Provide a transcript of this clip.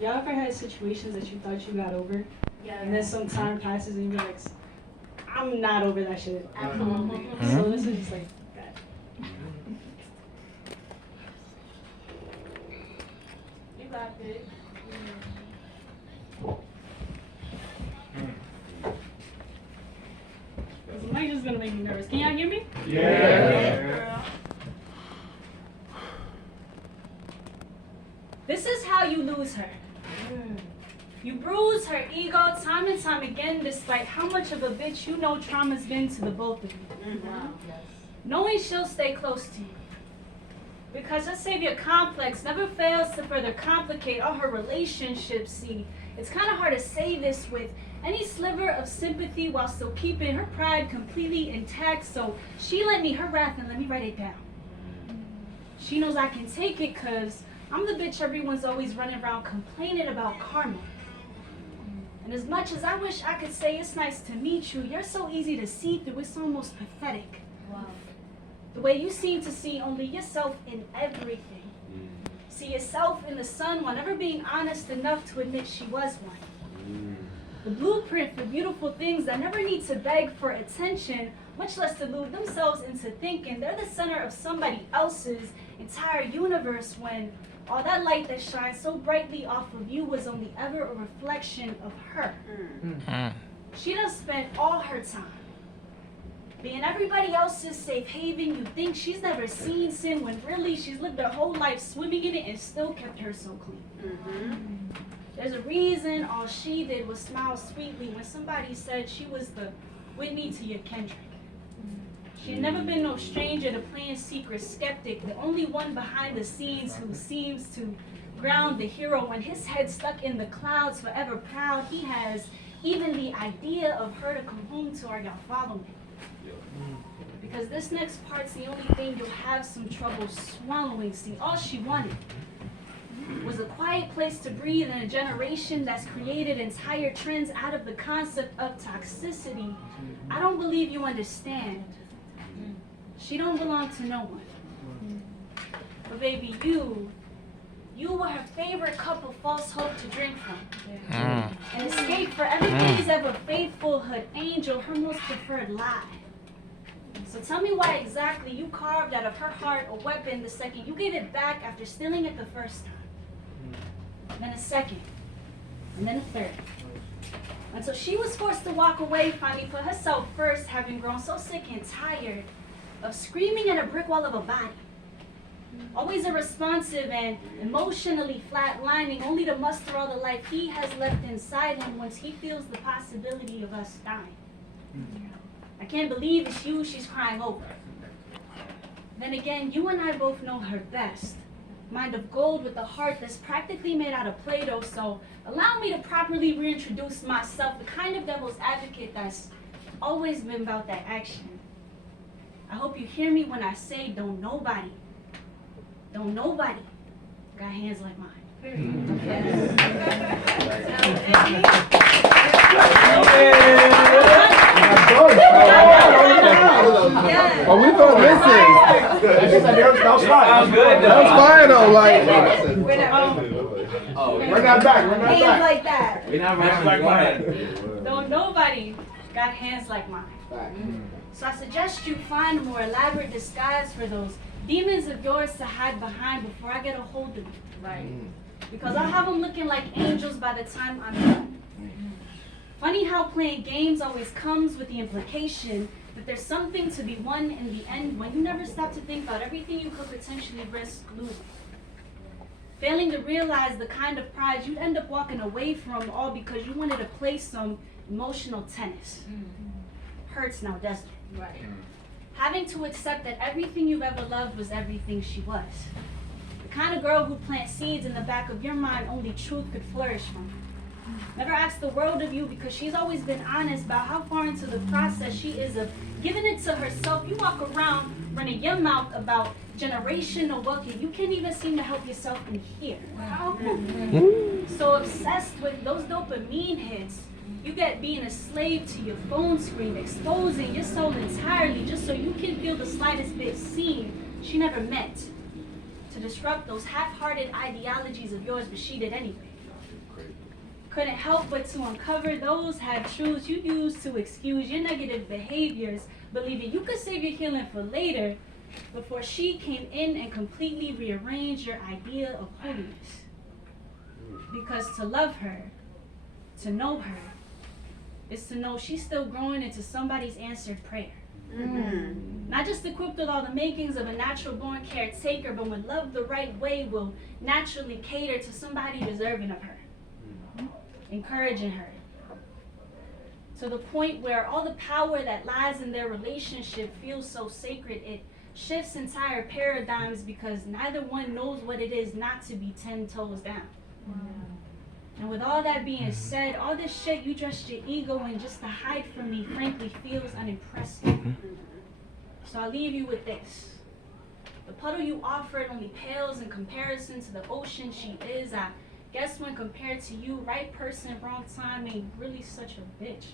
Y'all ever had situations that you thought you got over, Yeah. and then some time passes and you're like, I'm not over that shit. Absolutely. So this is just like that. You got it. This mic is gonna make me nervous. Can y'all hear me? Yeah. Girl. This is how you lose her. You bruise her ego time and time again, despite how much of a bitch you know trauma's been to the both of you. Wow. Yes. Knowing she'll stay close to you. Because her savior complex never fails to further complicate all her relationships. See, it's kind of hard to say this with any sliver of sympathy while still keeping her pride completely intact. So she lent me her wrath and let me write it down. She knows I can take it because I'm the bitch everyone's always running around complaining about karma. And as much as I wish I could say it's nice to meet you, you're so easy to see through, it's almost pathetic. Wow. The way you seem to see only yourself in everything. See yourself in the sun while never being honest enough to admit she was one. The blueprint for beautiful things that never need to beg for attention, much less delude themselves into thinking they're the center of somebody else's entire universe when all that light that shines so brightly off of you was only ever a reflection of her. She done spent all her time being everybody else's safe haven. You think she's never seen sin when really she's lived her whole life swimming in it and still kept her so clean. There's a reason all she did was smile sweetly when somebody said she was the Whitney to your Kendrick. She had never been no stranger to playing secret skeptic, the only one behind the scenes who seems to ground the hero when his head stuck in the clouds, forever proud he has even the idea of her to come home to. Are y'all following? Because this next part's the only thing you'll have some trouble swallowing. See, all she wanted was a quiet place to breathe in a generation that's created entire trends out of the concept of toxicity. I don't believe you understand. She don't belong to no one. But baby, you were her favorite cup of false hope to drink from. An escape for everybody's ever faithfulhood angel, her most preferred lie. So tell me why exactly you carved out of her heart a weapon the second you gave it back after stealing it the first time. Then a second, and then a third. Until she was forced to walk away, finally put herself first, having grown so sick and tired of screaming at a brick wall of a body. Always irresponsive and emotionally flatlining, only to muster all the life he has left inside him once he feels the possibility of us dying. I can't believe it's you she's crying over. Then again, you and I both know her best. Mind of gold with a heart that's practically made out of Play-Doh, so allow me to properly reintroduce myself, the kind of devil's advocate that's always been about that action. I hope you hear me when I say don't nobody got hands like mine. Oh, we thought listen. That was fine. That was fine though. Like, run that back. Run that Hands back. like that. We're not running. Don't nobody got hands like mine. So I suggest you find a more elaborate disguise for those demons of yours to hide behind before I get a hold of you. Right. Because I'll have them looking like angels by the time I'm done. Funny how playing games always comes with the implication that there's something to be won in the end when you never stop to think about everything you could potentially risk losing. Failing to realize the kind of prize you'd end up walking away from all because you wanted to play some emotional tennis. Hurts now, doesn't it? Right. Having to accept that everything you've ever loved was everything she was. The kind of girl who plants seeds in the back of your mind only truth could flourish from. Never asked the world of you because she's always been honest about how far into the process she is of giving it to herself. You walk around running your mouth about generational wealth, and you can't even seem to help yourself in here. How? So obsessed with those dopamine hits, you get being a slave to your phone screen, exposing your soul entirely just so you can feel the slightest bit seen. She never meant to disrupt those half-hearted ideologies of yours, but she did anyway. couldn't help but to uncover those hard truths you use to excuse your negative behaviors, believing you could save your healing for later, before she came in and completely rearranged your idea of holiness. Because to love her, to know her, is to know she's still growing into somebody's answered prayer. Not just equipped with all the makings of a natural born caretaker, but when loved the right way will naturally cater to somebody deserving of her, encouraging her, to the point where all the power that lies in their relationship feels so sacred it shifts entire paradigms, because neither one knows what it is not to be 10 toes down. And with all that being said, all this shit you dressed your ego in just to hide from me frankly feels unimpressive. So I'll leave you with this. The puddle you offered only pales in comparison to the ocean she is. I guess when compared to you, right person, wrong time ain't really such a bitch.